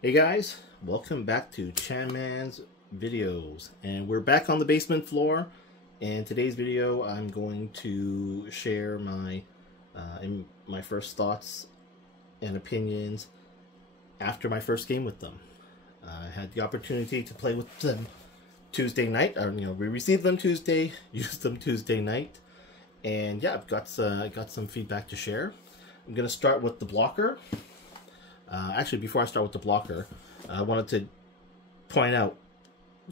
Hey guys, welcome back to Chanman's videos, and we're back on the basement floor. In today's video I'm going to share my first thoughts and opinions after my first game with them. I had the opportunity to play with them Tuesday night, or we received them Tuesday, used them Tuesday night, and yeah, I've got some feedback to share. I'm gonna start with the blocker. Actually, before I start with the blocker, I wanted to point out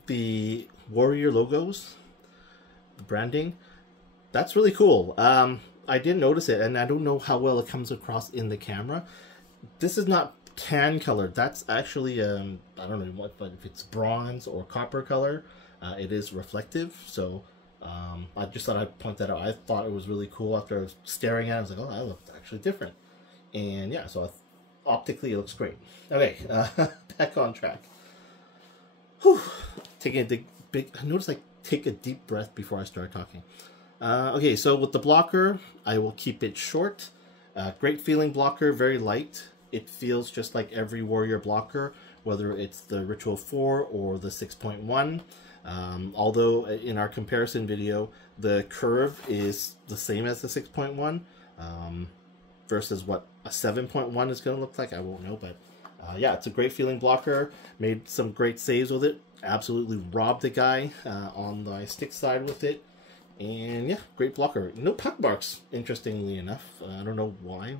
the Warrior logos, the branding. That's really cool. I didn't notice it, and I don't know how well it comes across in the camera. This is not tan colored. That's actually, I don't know what, but if it's bronze or copper color, it is reflective. So I just thought I'd point that out. I thought it was really cool after I was staring at it. I was like, oh, that looks actually different. And yeah, so optically it looks great. Okay, back on track. Whew. Taking a big notice I take a deep breath before I start talking. Okay, so with the blocker, I will keep it short. Great feeling blocker, very light. It feels just like every Warrior blocker, whether it's the Ritual 4 or the 6.1. Although in our comparison video, the curve is the same as the 6.1. Versus what a 7.1 is going to look like, I won't know, but yeah, it's a great feeling blocker. Made some great saves with it. Absolutely robbed the guy on my stick side with it, and yeah, great blocker. No puck marks, interestingly enough. I don't know why.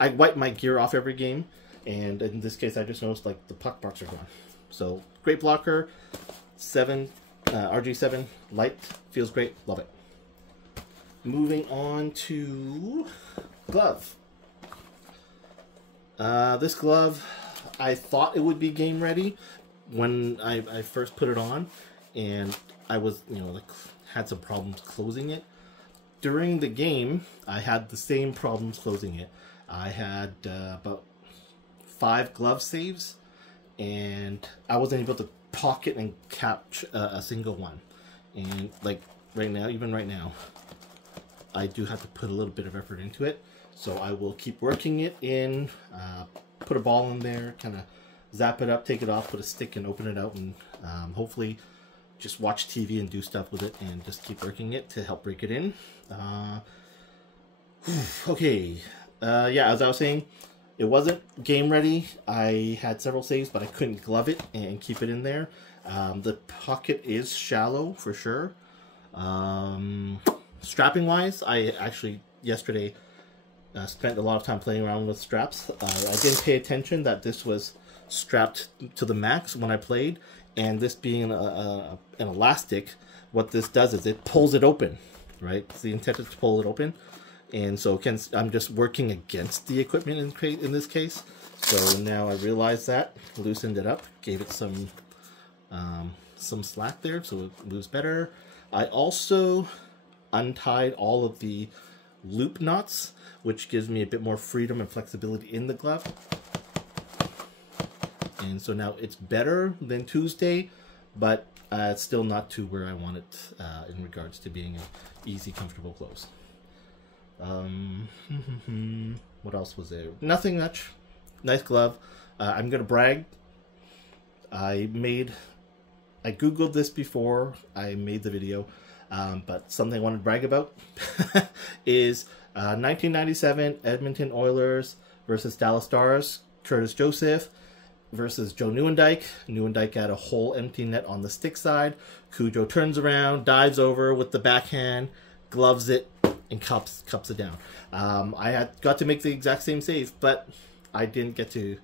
I wipe my gear off every game, and in this case, I just noticed like the puck marks are gone. So great blocker. RG7 light, feels great, love it. Moving on to glove. This glove, I thought it would be game ready when I first put it on, and I was, had some problems closing it. During the game, I had the same problems closing it. I had about 5 glove saves, and I wasn't able to pocket and catch a single one. And like right now, even right now, I do have to put a little bit of effort into it. So I will keep working it in, put a ball in there, kind of zap it up, take it off, put a stick and open it out, and hopefully just watch TV and do stuff with it and just keep working it to help break it in. Okay, yeah, as I was saying, it wasn't game ready. I had several saves, but I couldn't glove it and keep it in there. The pocket is shallow for sure. Strapping wise, I actually yesterday spent a lot of time playing around with straps. I didn't pay attention that this was strapped to the max when I played, and this being an elastic, what this does is it pulls it open, right? The intent is to pull it open, and so I'm just working against the equipment in this case. So now I realized that, loosened it up, gave it some slack there, so it moves better. I also untied all of the loop knots, which gives me a bit more freedom and flexibility in the glove. And so now it's better than Tuesday, but it's still not to where I want it in regards to being an easy, comfortable close. What else was there? Nothing much. Nice glove. I'm gonna brag. I Googled this before I made the video. But something I want to brag about is 1997 Edmonton Oilers versus Dallas Stars. Curtis Joseph versus Joe Nieuwendyk. Nieuwendyk had a whole empty net on the stick side. Cujo turns around, dives over with the backhand, gloves it, and cups it down. I got to make the exact same save, but I didn't get to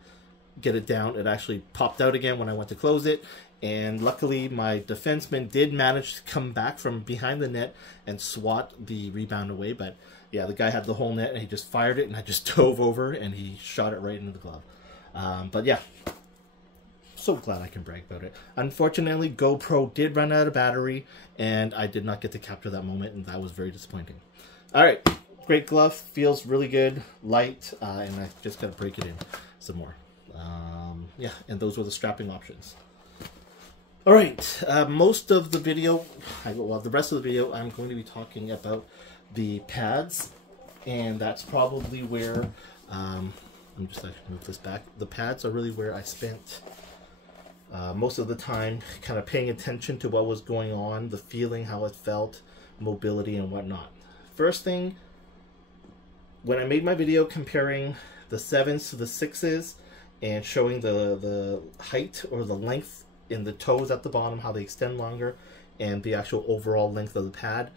get it down. It actually popped out again when I went to close it. And luckily, my defenseman did manage to come back from behind the net and swat the rebound away. But yeah, the guy had the whole net, and he just fired it, and I just dove over, and he shot it right into the glove. But yeah, so glad I can brag about it. Unfortunately, GoPro did run out of battery, and I did not get to capture that moment, and that was very disappointing. All right, great glove, feels really good, light, and I just got to break it in some more. Yeah, and those were the strapping options. All right, most of the video, well, the rest of the video, I'm going to be talking about the pads, and that's probably where I'm just like move this back. The pads are really where I spent most of the time kind of paying attention to what was going on, the feeling, how it felt, mobility and whatnot. First thing, when I made my video comparing the 7s to the 6s and showing the height or the length in the toes at the bottom, how they extend longer, and the actual overall length of the pad,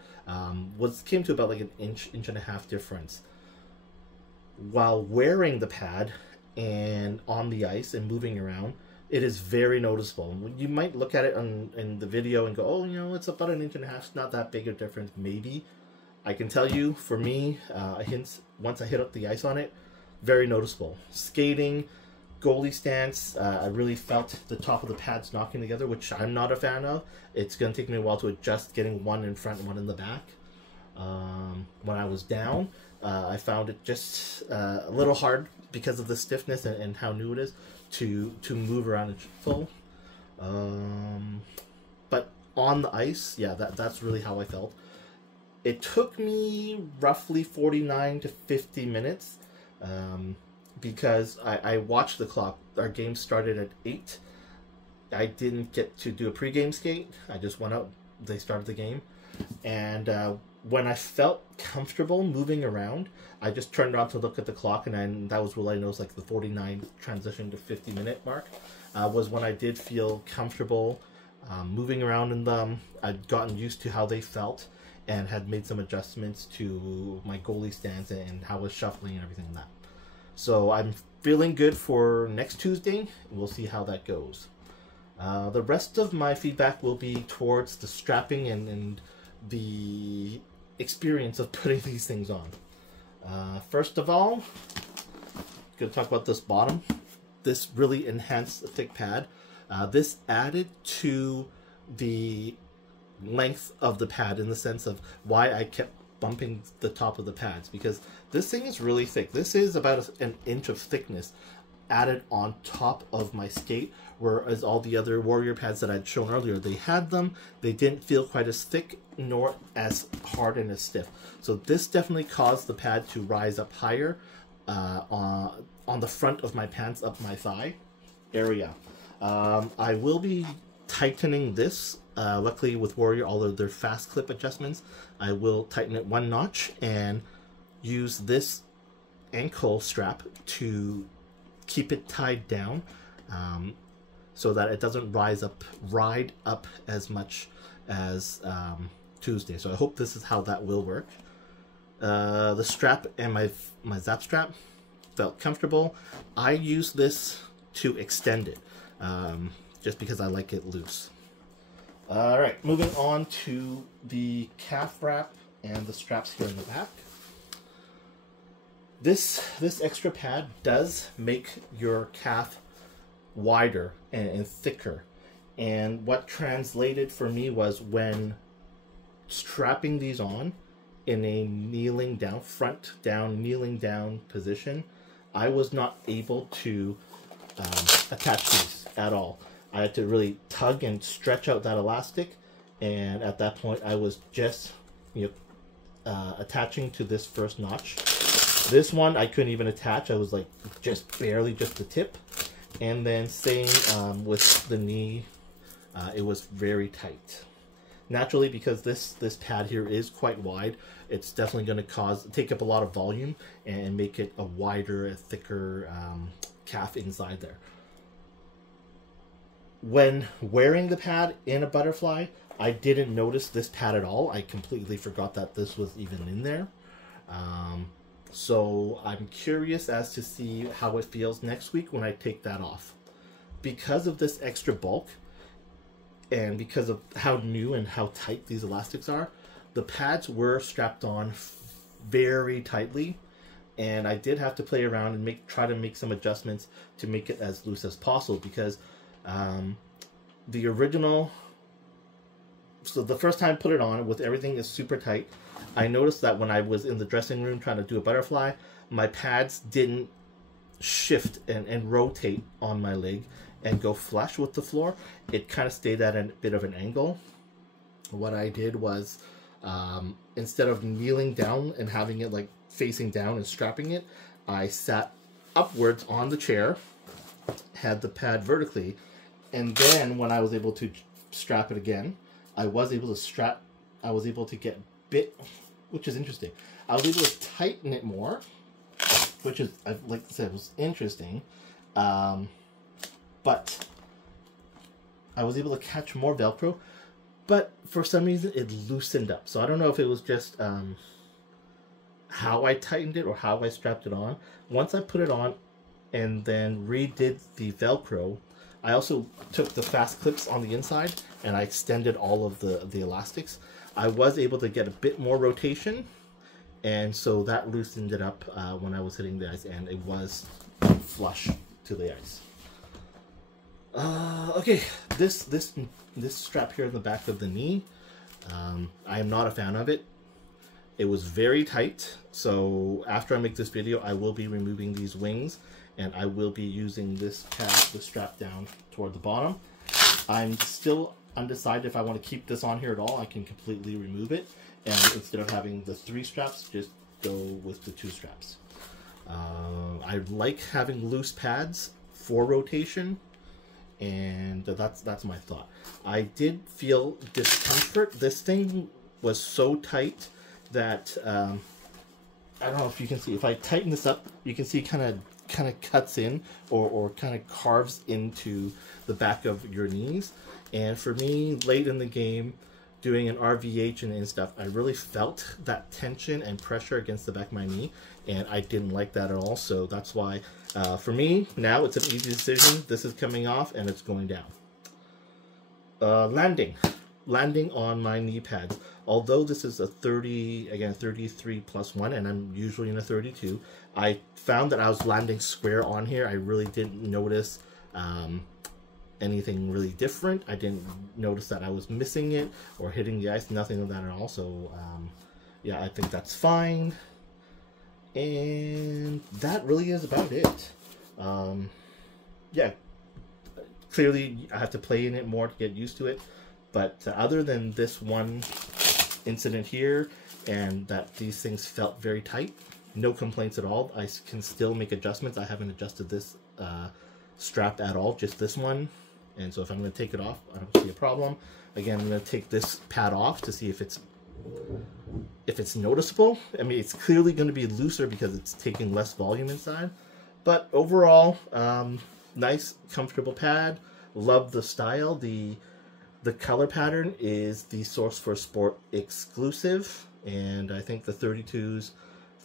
came to about like an inch and a half difference. While wearing the pad and on the ice and moving around, it is very noticeable. You might look at it in the video and go, oh, you know, it's about an inch and a half. It's not that big a difference, maybe. I can tell you, for me, once I hit up the ice on it, very noticeable. Skating, goalie stance, I really felt the top of the pads knocking together, which I'm not a fan of. It's going to take me a while to adjust getting one in front and one in the back. When I was down, I found it just a little hard because of the stiffness and how new it is to move around and full. But on the ice, yeah, that's really how I felt. It took me roughly 49 to 50 minutes because I watched the clock. Our game started at 8. I didn't get to do a pregame skate. I just went out. They started the game. And when I felt comfortable moving around, I just turned on to look at the clock, and that was when I noticed like the 49 transition to 50-minute mark was when I did feel comfortable moving around in them. I'd gotten used to how they felt and had made some adjustments to my goalie stance and how I was shuffling and everything like that. So I'm feeling good for next Tuesday. We'll see how that goes. The rest of my feedback will be towards the strapping and the experience of putting these things on. First of all, I'm going to talk about this bottom. This really enhanced the thick pad. This added to the length of the pad in the sense of why I kept bumping the top of the pads, because this thing is really thick. This is about an inch of thickness added on top of my skate, whereas all the other Warrior pads that I'd shown earlier, they had them, they didn't feel quite as thick nor as hard and as stiff. So this definitely caused the pad to rise up higher on the front of my pants, up my thigh area. I will be tightening this. Luckily with Warrior, all of their fast clip adjustments, I will tighten it one notch and use this ankle strap to keep it tied down so that it doesn't ride up as much as Tuesday. So I hope this is how that will work. The strap and my zap strap felt comfortable. I use this to extend it just because I like it loose. All right, moving on to the calf wrap and the straps here in the back. This extra pad does make your calf wider and thicker. And what translated for me was when strapping these on in a kneeling down, front down, kneeling down position, I was not able to attach these at all. I had to really tug and stretch out that elastic, and at that point I was just attaching to this first notch. This one I couldn't even attach. I was like just barely the tip. And then same with the knee, it was very tight. Naturally, because this pad here is quite wide, it's definitely going to take up a lot of volume and make it a wider, a thicker calf inside there. When wearing the pad in a butterfly, I didn't notice this pad at all. I completely forgot that this was even in there. So I'm curious as to see how it feels next week when I take that off. Because of this extra bulk, and because of how new and how tight these elastics are, the pads were strapped on very tightly, and I did have to play around and try to make some adjustments to make it as loose as possible, because the original, so the first time I put it on with everything is super tight, I noticed that when I was in the dressing room trying to do a butterfly, my pads didn't shift and rotate on my leg and go flush with the floor. It kind of stayed at a bit of an angle. What I did was, instead of kneeling down and having it like facing down and strapping it, I sat upwards on the chair, had the pad vertically, and then when I was able to strap it again, I was able to get bit, which is interesting. I was able to tighten it more, which is, like I said, was interesting. But I was able to catch more Velcro, but for some reason it loosened up. So I don't know if it was just how I tightened it or how I strapped it on. Once I put it on and then redid the Velcro, I also took the fast clips on the inside and I extended all of the elastics. I was able to get a bit more rotation, and so that loosened it up when I was hitting the ice, and it was flush to the ice. Okay, this strap here in the back of the knee, I am not a fan of it. It was very tight, so after I make this video, I will be removing these wings, and I will be using this pad, the strap down toward the bottom. I'm still undecided if I want to keep this on here at all. I can completely remove it, and instead of having the 3 straps, just go with the 2 straps. I like having loose pads for rotation, and that's my thought. I did feel discomfort. This thing was so tight that I don't know if you can see. If I tighten this up, you can see kind of cuts in or kind of carves into the back of your knees. And for me, late in the game, doing an RVH and stuff, I really felt that tension and pressure against the back of my knee, and I didn't like that at all. So that's why, for me, now it's an easy decision. This is coming off and it's going down. Landing on my knee pads. Although this is a 33+1, and I'm usually in a 32, I found that I was landing square on here. I really didn't notice anything really different. I didn't notice that I was missing it or hitting the ice, nothing of that at all. So yeah, I think that's fine. And that really is about it. Yeah, clearly I have to play in it more to get used to it. But other than this one incident here, and that these things felt very tight, no complaints at all. I can still make adjustments. I haven't adjusted this strap at all, just this one. And so if I'm going to take it off, I don't see a problem. Again, I'm going to take this pad off to see if it's noticeable. I mean, it's clearly going to be looser because it's taking less volume inside. But overall, nice, comfortable pad. Love the style. The color pattern is the Source for Sport exclusive, and I think the 32s,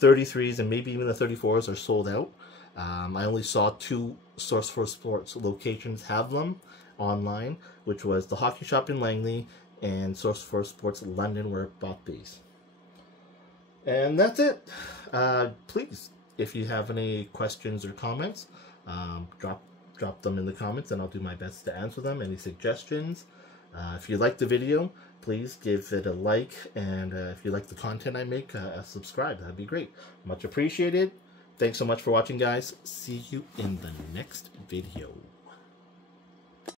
33s, and maybe even the 34s are sold out. I only saw 2 Source for Sports locations have them online, which was the Hockey Shop in Langley and Source for Sports London, where it bought these. And that's it. Please, if you have any questions or comments, drop them in the comments, and I'll do my best to answer them. Any suggestions? If you like the video, please give it a like, and if you like the content I make, subscribe. That'd be great. Much appreciated. Thanks so much for watching, guys. See you in the next video.